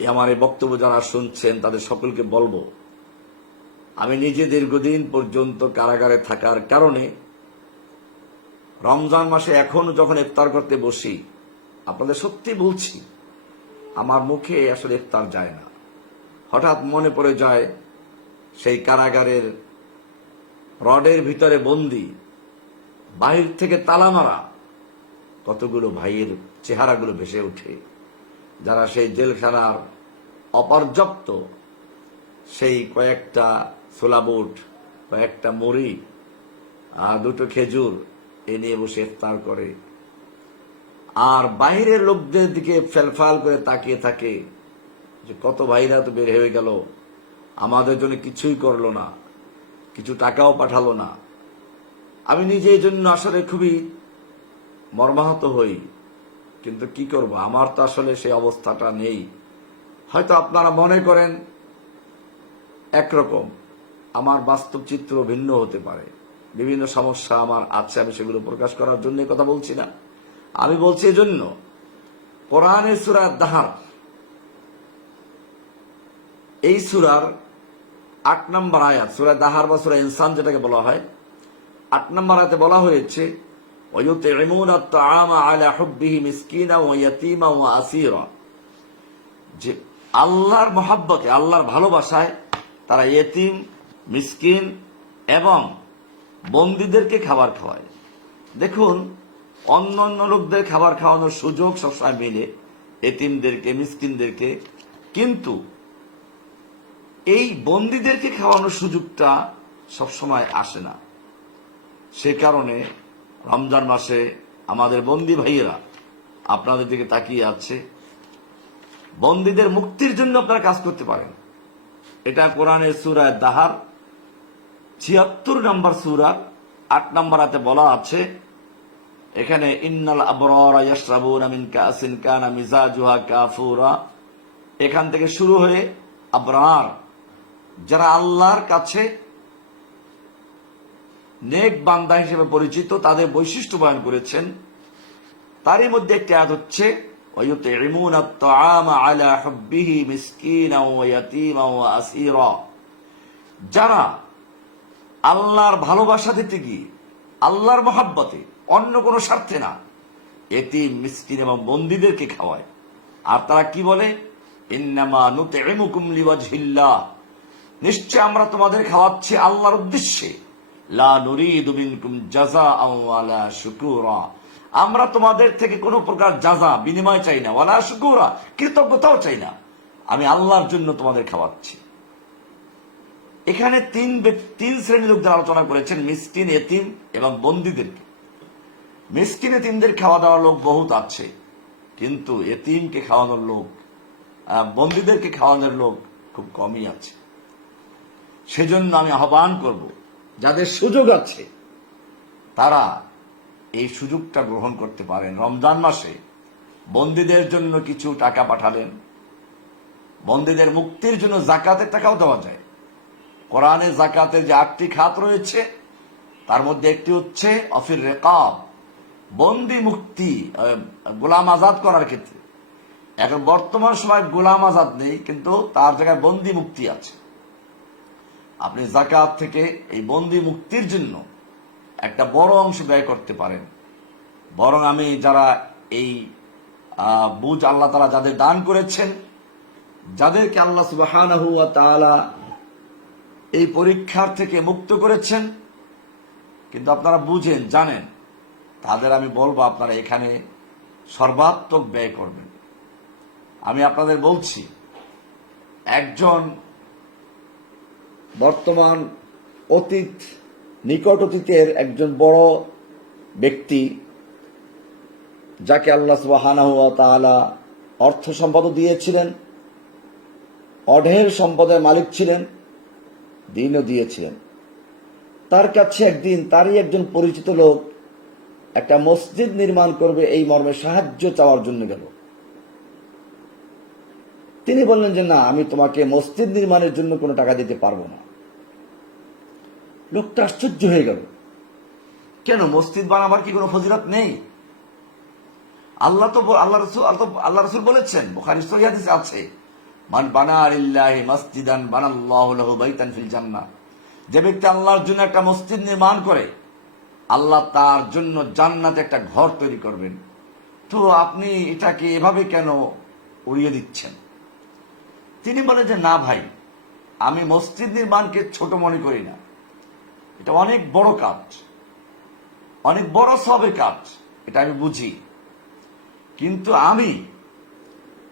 আমার এই বক্তব্য যারা শুনছেন, তাদের সকলকে বলব, আমি নিজে দীর্ঘদিন পর্যন্ত কারাগারে থাকার কারণে রমজান মাসে এখন যখন ইফতার করতে বসি, আপনাদের সত্যি বলছি, আমার মুখে আসলে ইফতার যায় না। হঠাৎ মনে পড়ে যায়, সেই কারাগারের রডের ভিতরে বন্দি, বাহির থেকে তালা মারা, কতগুলো ভাইয়ের চেহারাগুলো ভেসে ওঠে। যারা সেই জেলখানার অপর্যাপ্ত সেই কয়েকটা সোলাবুট কয়েকটা মুড়ি আর দুটো খেজুর এ নিয়ে বসে ইফতার করে। আর বাইরের লোকদের দিকে ফেলফাল করে তাকিয়ে থাকে যে কত ভাইরা তো বের হয়ে গেল, আমাদের জন্য কিছুই করল না, কিছু টাকাও পাঠালো না। আমি নিজে জন্য আসলে খুবই মর্মাহত হই। কিন্তু কি করব? আমার তো আসলে সেই অবস্থাটা নেই। হয়তো আপনারা মনে করেন একরকম, আমার বাস্তব চিত্র ভিন্ন হতে পারে। বিভিন্ন সমস্যা আমার আছে, আমি সেগুলো প্রকাশ করার জন্য কথা বলছি না। আমি বলছি এজন্য কোরআনের সুরা দাহার, এই সুরার আট নম্বর আয়াত, সুরা দাহার বা সুরা ইনসান যেটাকে বলা হয়, আট নম্বর আয়াতে বলা হয়েছে ويطعمون الطعام على حبه مسكينا ويتيما واسيرا যে আল্লাহর মহাব্বতে আল্লাহর ভালোবাসায় তারা ইয়েতিম মিসকিন এবং বন্দীদেরকে খাবার খাওয়ায় দেখুন অন্য অন্য লোকদের খাবার খাওয়ানোর সুযোগ সবসময় মিলে এতিমদেরকে মিসকিনদেরকে কিন্তু এই বন্দীদেরকে খাওয়ানোর সুযোগটা সবসময় আসে না সে কারণে রমজান মাসে আমাদের বন্দী ভাইয়েরা আপনাদের দিকে তাকিয়ে আছে। বন্দীদের মুক্তির জন্য আপনারা কাজ করতে পারেন। এটা কোরআনের সুরায় দাহার, ছিয়াত্তর নম্বর সুরার আট নম্বর হাতে বলা আছে, এখানে, ইন্নাল মিন কাসিন কাফুরা। এখান থেকে শুরু হয়ে আবরার, যারা আল্লাহর কাছে নেক বান্দা হিসেবে পরিচিত তাদের বৈশিষ্ট্য বয়ন করেছেন তারই মধ্যে একটি আয়াত হচ্ছে ويطعمون الطعام على حبه مسكينا ويتيما واسيرا যারা আল্লাহর ভালোবাসা দিতে গিয়ে আল্লাহর মহাব্বতে অন্য কোনো স্বার্থে না এতিম মিসকিন এবং বন্দীদেরকে খাওয়ায় আর তারা কি বলে ইন্নামা নুতইমুকুম লিওয়াজহিল্লাহ নিশ্চয় আমরা তোমাদের খাওয়াচ্ছি আল্লাহর উদ্দেশ্যে লা আমরা তোমাদের থেকে কোনো প্রকার জাযা, বিনিময় চাই না, ওয়ালা শুকুরা, কৃতজ্ঞতাও চাই না। আমি আল্লাহর জন্য তোমাদের খাওয়াচ্ছি। এখানে তিন তিন শ্রেণির লোকদের আলোচনা করেছেন মিসকিন, এতিম এবং বন্দীদেরকে। মিসকিন, এতিমদের খাওয়া দাওয়ার লোক বহুত আছে, কিন্তু এতিমকে খাওয়ানোর লোক বন্দীদেরকে খাওয়ানোর লোক খুব কমই আছে। সেজন্য আমি আহ্বান করব যাদের সুযোগ আছে, তারা এই সুযোগটা গ্রহণ করতে পারেন। রমজান মাসে বন্দীদের জন্য কিছু টাকা পাঠালেন। বন্দীদের মুক্তির জন্য জাকাতের টাকাও দেওয়া যায়। কোরআনে জাকাতের যে আটটি খাত রয়েছে, তার মধ্যে একটি হচ্ছে অফির রেকাব, বন্দি মুক্তি গোলাম আজাদ করার ক্ষেত্রে। এখন বর্তমান সময় গোলাম আজাদ নেই, কিন্তু তার জায়গায় বন্দি মুক্তি আছে। আপনি জাকাত থেকে এই বন্দি মুক্তির জন্য একটা বড় অংশ ব্যয় করতে পারেন। বরং আমি যারা এই বুঝ আল্লাহ তারা যাদের দান করেছেন, যাদেরকে আল্লাহ সুবহানাহু এই পরীক্ষার থেকে মুক্ত করেছেন, কিন্তু আপনারা বুঝেন, জানেন, তাদের আমি বলব আপনারা এখানে সর্বাত্মক ব্যয় করবেন। আমি আপনাদের বলছি, একজন বর্তমান অতীত, নিকট অতীতের একজন বড় ব্যক্তি, যাকে আল্লাহ তাআলা অর্থ সম্পদ দিয়েছিলেন, অঢের সম্পদের মালিক ছিলেন, দিনও দিয়েছিলেন। তার কাছে একদিন তারই একজন পরিচিত লোক একটা মসজিদ নির্মাণ করবে, এই মর্মে সাহায্য চাওয়ার জন্য গেল। তিনি বললেন যে, না, আমি তোমাকে মসজিদ নির্মাণের জন্য কোনো টাকা দিতে পারব না। লোকটা আশ্চর্য হয়ে গেল। কেন, মসজিদ বানাবার কি কোনো ফজিলত নেই? আল্লাহ তো আল্লাহ রসুল আল্লাহ রসুল বলেছেন, বোখারি সহিহ হাদিসে আছে, মান বানা আলিল্লাহি মসজিদান বানাল্লাহু লাহু বাইতান ফিল জান্নাহ। যে ব্যক্তি আল্লাহর জন্য একটা মসজিদ নির্মাণ করে, আল্লাহ তার জন্য জান্নাতে একটা ঘর তৈরি করবেন। তো আপনি এটাকে এভাবে কেন উড়িয়ে দিচ্ছেন? তিনি বলেন যে, না ভাই, আমি মসজিদ নির্মাণকে ছোট মনে করি না। এটা অনেক বড় কাজ, অনেক বড় সবের কাজ, এটা আমি বুঝি। কিন্তু আমি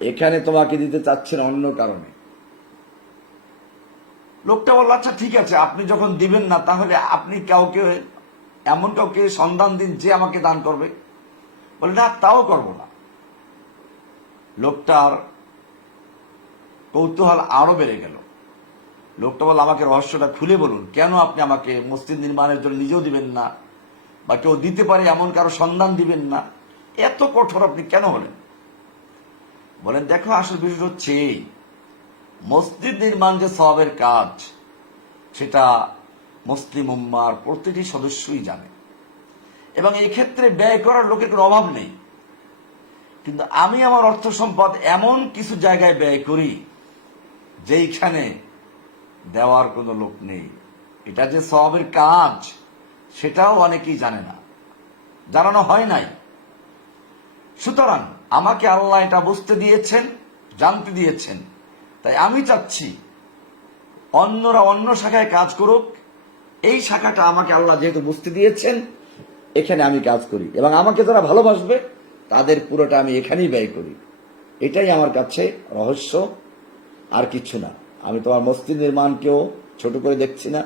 এখানে তোমাকে দিতে চাচ্ছেন অন্য কারণে। লোকটা বলল আচ্ছা ঠিক আছে, আপনি যখন দিবেন না, তাহলে আপনি কাউকে, এমন কাউকে সন্ধান দিন যে আমাকে দান করবে। বলে, না, তাও করব না। লোকটার কৌতূহল আরও বেড়ে গেল। লোকটা বল আমাকে রহস্যটা খুলে বলুন। কেন আপনি আমাকে মসজিদ নির্মাণের জন্য নিজেও দিবেন না? বা কেউ দিতে পারে এমন কারও সন্ধান দিবেন না? এত কঠোর আপনি কেন হলেন? বলেন, দেখো, আসল বিষয় হচ্ছে মসজিদ নির্মাণ যে সবের কাজ, সেটা মুসলিম উম্মার প্রতিটি সদস্যই জানে। এবং এই ক্ষেত্রে ব্যয় করার লোকের কোনো অভাব নেই। কিন্তু আমি আমার অর্থ সম্পদ এমন কিছু জায়গায় ব্যয় করি যেইখানে দেওয়ার কোনো লোক নেই। এটা যে সবের কাজ, সেটাও অনেকেই জানে না। জানানো হয় নাই। সুতরাং আমাকে আল্লাহ এটা বুঝতে দিয়েছেন, জানতে দিয়েছেন। তাই আমি চাচ্ছি, অন্যরা অন্য শাখায় কাজ করুক। এই শাখাটা আমাকে আল্লাহ যেহেতু বুঝতে দিয়েছেন, এখানে আমি কাজ করি। এবং আমাকে যারা ভালোবাসবে, তাদের পুরোটা আমি এখানেই ব্যয় করি। এটাই আমার কাছে রহস্য। আর কিছু না। আমি তোমার মসজিদ নির্মাণকেও ছোট করে দেখছি না।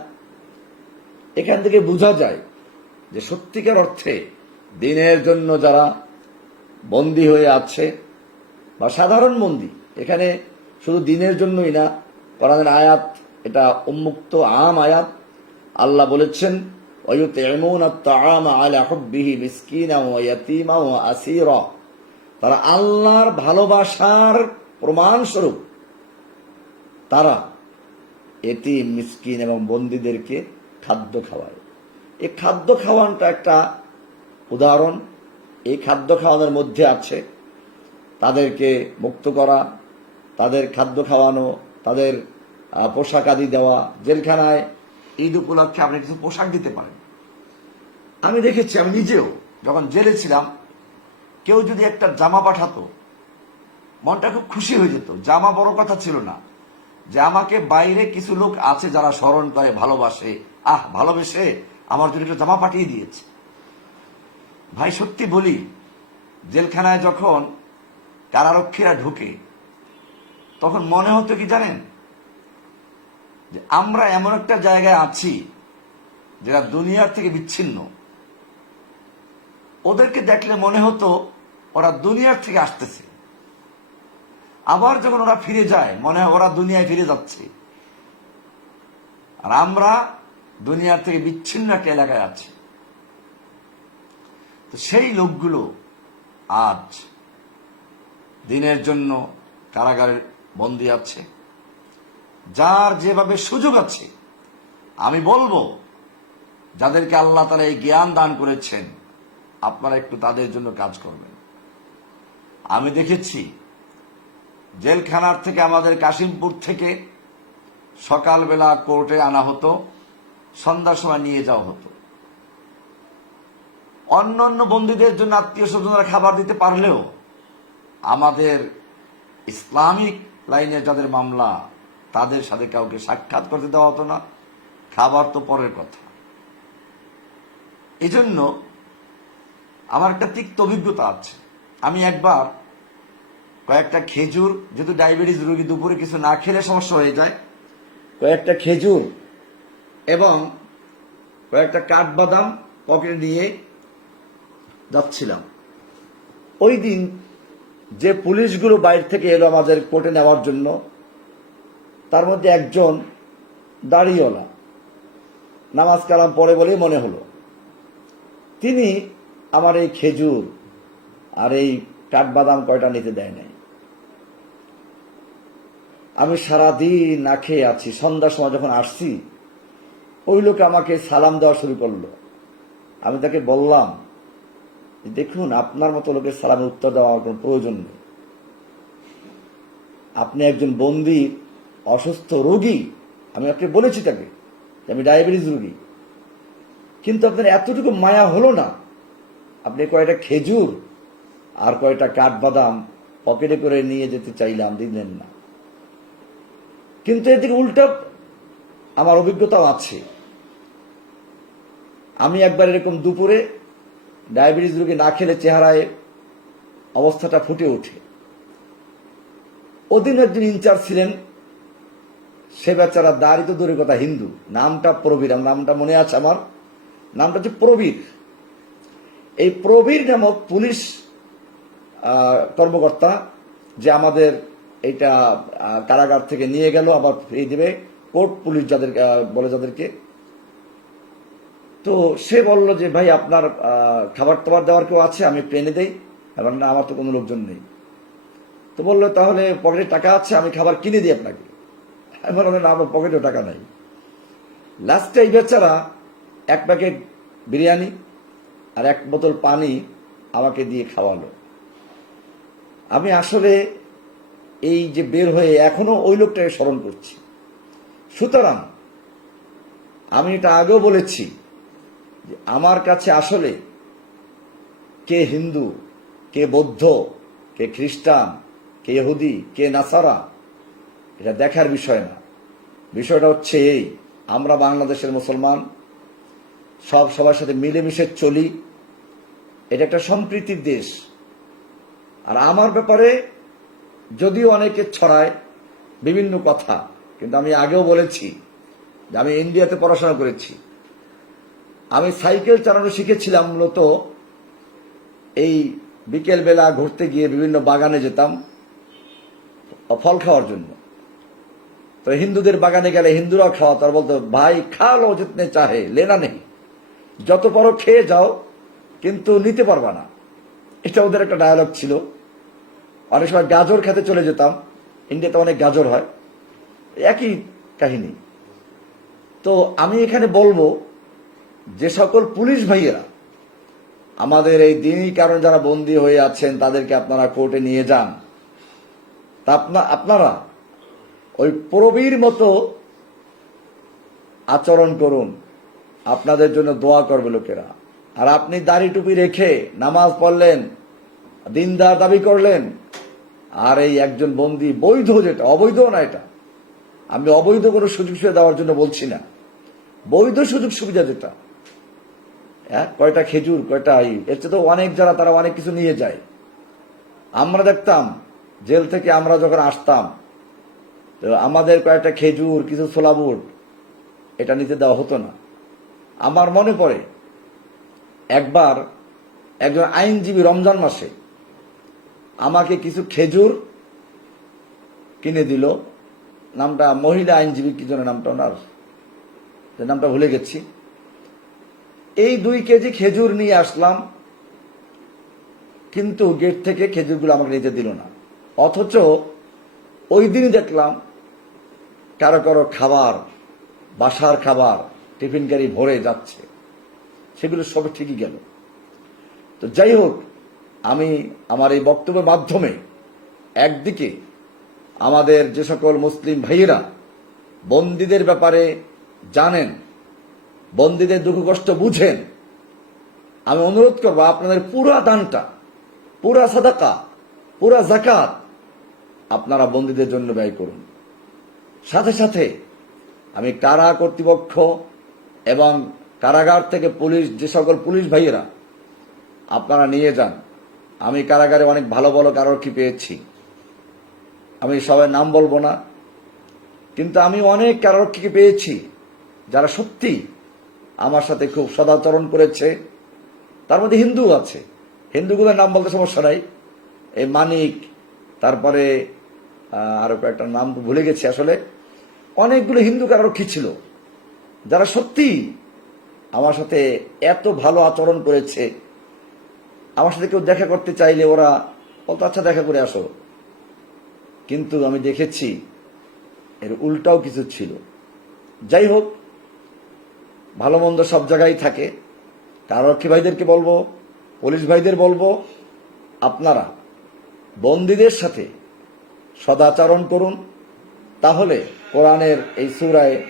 এখান থেকে বোঝা যায় যে সত্যিকার অর্থে দিনের জন্য যারা বন্দী হয়ে আছে বা সাধারণ বন্দী, এখানে শুধু দিনের জন্যই না করাদের আয়াত, এটা উন্মুক্ত আম আয়াত। আল্লাহ বলেছেন তারা আল্লাহর ভালোবাসার প্রমাণস্বরূপ তারা এটি মিসকিন এবং বন্দীদেরকে খাদ্য খাওয়ায়। এই খাদ্য খাওয়ানটা একটা উদাহরণ। এই খাদ্য খাওয়ানোর মধ্যে আছে তাদেরকে মুক্ত করা, তাদের খাদ্য খাওয়ানো, তাদের পোশাক আদি দেওয়া, জেলখানায় ঈদ উপলক্ষে আপনি কিছু পোশাক দিতে পারেন। আমি দেখেছি, আমি নিজেও যখন জেলে ছিলাম, কেউ যদি একটা জামা পাঠাতো, মনটা খুব খুশি হয়ে যেত। জামা বড় কথা ছিল না। যে আমাকে বাইরে কিছু লোক আছে যারা স্মরণ করে ভালোবাসে। আহ, ভালোবেসে আমার জন্য একটা জামা পাঠিয়ে দিয়েছে। ভাই, সত্যি বলি, জেলখানায় যখন কারারক্ষীরা ঢুকে, তখন মনে হতো কি জানেন? যে আমরা এমন একটা জায়গায় আছি যেটা দুনিয়ার থেকে বিচ্ছিন্ন। ওদেরকে দেখলে মনে হতো ওরা দুনিয়ার থেকে আসতেছে। আবার যখন ওরা ফিরে যায়, মনে হয় ওরা দুনিয়ায় ফিরে যাচ্ছে। আর আমরা দুনিয়ার থেকে বিচ্ছিন্ন একটা এলাকায় আছি। তো সেই লোকগুলো আজ দিনের জন্য কারাগারে বন্দী আছে। যার যেভাবে সুযোগ আছে, আমি বলব, যাদেরকে আল্লাহ তালা এই জ্ঞান দান করেছেন, আপনারা একটু তাদের জন্য কাজ করবেন। আমি দেখেছি জেলখানার থেকে আমাদের কাশিমপুর থেকে সকালবেলা কোর্টে আনা হতো, সন্ধ্যার সময় নিয়ে যাওয়া হতো। অন্য অন্য বন্দীদের জন্য আত্মীয় স্বজনরা খাবার দিতে পারলেও আমাদের ইসলামিক লাইনে যাদের মামলা, তাদের সাথে কাউকে সাক্ষাৎ করতে দেওয়া হতো না। খাবার তো পরের কথা। এই জন্য আমার একটা তিক্ত অভিজ্ঞতা আছে। আমি একবার কয়েকটা খেজুর, যেহেতু ডায়াবেটিস রোগী দুপুরে কিছু না খেলে সমস্যা হয়ে যায়, কয়েকটা খেজুর এবং কয়েকটা কাঠবাদাম পকেটে নিয়ে যাচ্ছিলাম। ওই দিন যে পুলিশগুলো বাইরে থেকে এলো আমাদের কোর্টে নেওয়ার জন্য, তার মধ্যে একজন দাড়িওয়ালা, নামাজ কালাম পরে বলেই মনে হলো। তিনি আমার এই খেজুর আর এই কাঠবাদাম কয়টা নিতে দেয় নাই। আমি সারাদিন না খেয়ে আছি। সন্ধ্যার সময় যখন আসছি, ওই লোক আমাকে সালাম দেওয়া শুরু করল। আমি তাকে বললাম দেখুন, আপনার মতো লোকের সালামে উত্তর দেওয়ার কোনো প্রয়োজন নেই। আপনি একজন বন্দি, অসুস্থ রোগী। আমি আপনি বলেছি তাকে আমি ডায়াবেটিস রোগী। কিন্তু আপনার এতটুকু মায়া হলো না। আপনি কয়টা খেজুর আর কয়টা কাঠবাদাম পকেটে করে নিয়ে যেতে চাইলাম দিলেন না। কিন্তু এদিকে উল্টা আমার অভিজ্ঞতাও আছে। আমি একবার এরকম দুপুরে ডায়াবেটিস রোগী না খেলে চেহারায় অবস্থাটা ফুটে ওঠে। ওদিন একজন ইনচার্জ ছিলেন, সে বেচারা দাড়ি তো দূরের কথা, হিন্দু। নামটা প্রবীর নামটা মনে আছে আমার। নামটা হচ্ছে প্রবীর। এই প্রবীর নামক পুলিশ কর্মকর্তা যে আমাদের এটা কারাগার থেকে নিয়ে গেল, আবার ফিরে দেবে। কোর্ট, পুলিশ যাদের বলে যাদেরকে। তো সে বলল যে, ভাই, আপনার খাবার টাবার দেওয়ার কেউ আছে? আমি প্লেনে দেই। এবার না, আমার তো কোনো লোকজন নেই। তো বলল, তাহলে পকেটে টাকা আছে, আমি খাবার কিনে দিই আপনাকে। আমি বললাম, না, আমার পকেটেও টাকা নাই। লাস্টে এই বেচারা এক প্যাকেট বিরিয়ানি আর এক বোতল পানি আমাকে দিয়ে খাওয়ালো। আমি আসলে এই যে বের হয়ে এখনও ওই লোকটাকে স্মরণ করছি। সুতরাং আমি এটা আগেও বলেছি যে আমার কাছে আসলে কে হিন্দু, কে বৌদ্ধ, কে খ্রিস্টান, কে ইহুদি, কে নাসারা, এটা দেখার বিষয় না। বিষয়টা হচ্ছে এই, আমরা বাংলাদেশের মুসলমান, সব সবার সাথে মিলেমিশে চলি, এটা একটা সম্প্রীতির দেশ। আর আমার ব্যাপারে যদিও অনেকে ছড়ায় বিভিন্ন কথা, কিন্তু আমি আগেও বলেছি যে আমি ইন্ডিয়াতে পড়াশোনা করেছি। আমি সাইকেল চালানো শিখেছিলাম মূলত এই বিকেল বেলা ঘুরতে গিয়ে বিভিন্ন বাগানে যেতাম, ফল খাওয়ার জন্য। তো হিন্দুদের বাগানে গেলে হিন্দুরা খাওয়া তার বলতো, ভাই, খা, লো জিতনে চাহে, লেনা নেই। যত পারো খেয়ে যাও, কিন্তু নিতে পারবা না। এটা ওদের একটা ডায়ালগ ছিল। অনেক সময় গাজর খেতে চলে যেতাম। ইন্ডিয়াতে অনেক গাজর হয়। একই কাহিনী। তো আমি এখানে বলব যে সকল পুলিশ ভাইয়েরা, আমাদের এই দিনই কারণ যারা বন্দী হয়ে আছেন, তাদেরকে আপনারা কোর্টে নিয়ে যান। তা আপনা- আপনারা ওই প্রবীর মতো আচরণ করুন। আপনাদের জন্য দোয়া করবে লোকেরা। আর আপনি দাড়ি টুপি রেখে নামাজ পড়লেন, দিনদার দাবি করলেন আর এই একজন বন্দী বৈধ যেটা, অবৈধ না এটা। আমি অবৈধ কোনো সুযোগ সুবিধা দেওয়ার জন্য বলছি না। বৈধ সুযোগ সুবিধা যেটা। হ্যাঁ কয়টা খেজুর, কয়টা ই, এর চেয়ে তো অনেক যারা, তারা অনেক কিছু নিয়ে যায়। আমরা দেখতাম, জেল থেকে আমরা যখন আসতাম, তো আমাদের কয়েকটা খেজুর, কিছু ছোলা বুট এটা নিতে দেওয়া হতো না। আমার মনে পড়ে, একবার একজন আইনজীবী রমজান মাসে আমাকে কিছু খেজুর কিনে দিল। নামটা মহিলা আইনজীবী, কি জন্য নামটা ওনার। নামটা ভুলে গেছি। এই দুই কেজি খেজুর নিয়ে আসলাম, কিন্তু গেট থেকে খেজুরগুলো আমাকে নিতে দিল না। অথচ ওই দিনই দেখলাম, কারও কারও খাবার, বাসার খাবার টিফিন গাড়ি ভরে যাচ্ছে। সেগুলো সব ঠিকই গেল। তো যাই হোক আমি আমার এই বক্তব্যের মাধ্যমে একদিকে আমাদের যে সকল মুসলিম ভাইয়েরা বন্দীদের ব্যাপারে জানেন, বন্দীদের দুঃখ কষ্ট বুঝেন, আমি অনুরোধ করব আপনাদের পুরা দানটা, পুরা সাদাকা, পুরা জাকাত আপনারা বন্দীদের জন্য ব্যয় করুন। সাথে সাথে আমি কারা কর্তৃপক্ষ এবং কারাগার থেকে পুলিশ, যে সকল পুলিশ ভাইয়েরা আপনারা নিয়ে যান আমি কারাগারে অনেক ভালো ভালো কারোরকি পেয়েছি। আমি সবাই নাম বলব না। কিন্তু আমি অনেক কারোরক্ষীকে পেয়েছি যারা সত্যি আমার সাথে খুব সদাচরণ করেছে। তার মধ্যে হিন্দু আছে। হিন্দুগুলোর নাম বলতে সমস্যা নাই। এই মানিক তারপরে আহ, আরও কয়েকটা নাম ভুলে গেছি আসলে। অনেকগুলো হিন্দু কারোরক্ষী ছিল যারা সত্যি আমার সাথে এত ভালো আচরণ করেছে। আমার সাথে কেউ দেখা করতে চাইলে ওরা বলতো আচ্ছা দেখা করে আসো। কিন্তু আমি দেখেছি এর উল্টাও কিছু ছিল। যাই হোক, ভালো মন্দ সব জায়গায় থাকে। কারক্ষী ভাইদেরকে বলব, পুলিশ ভাইদের বলব, আপনারা বন্দীদের সাথে সদাচরণ করুন। তাহলে কোরআনের এই সুরায়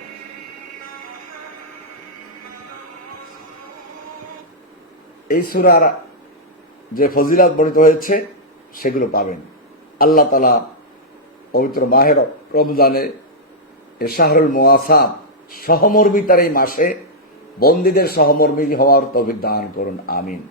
এই সুরার যে ফজিলাত বর্ণিত হয়েছে, সেগুলো পাবেন। আল্লাহ তালা পবিত্র মাহের রমজানে এ শাহরুল মোয়াসাব সহমর্মিতার এই মাসে বন্দীদের সহমর্মী হওয়ার তভিদান দান করুন, আমিন।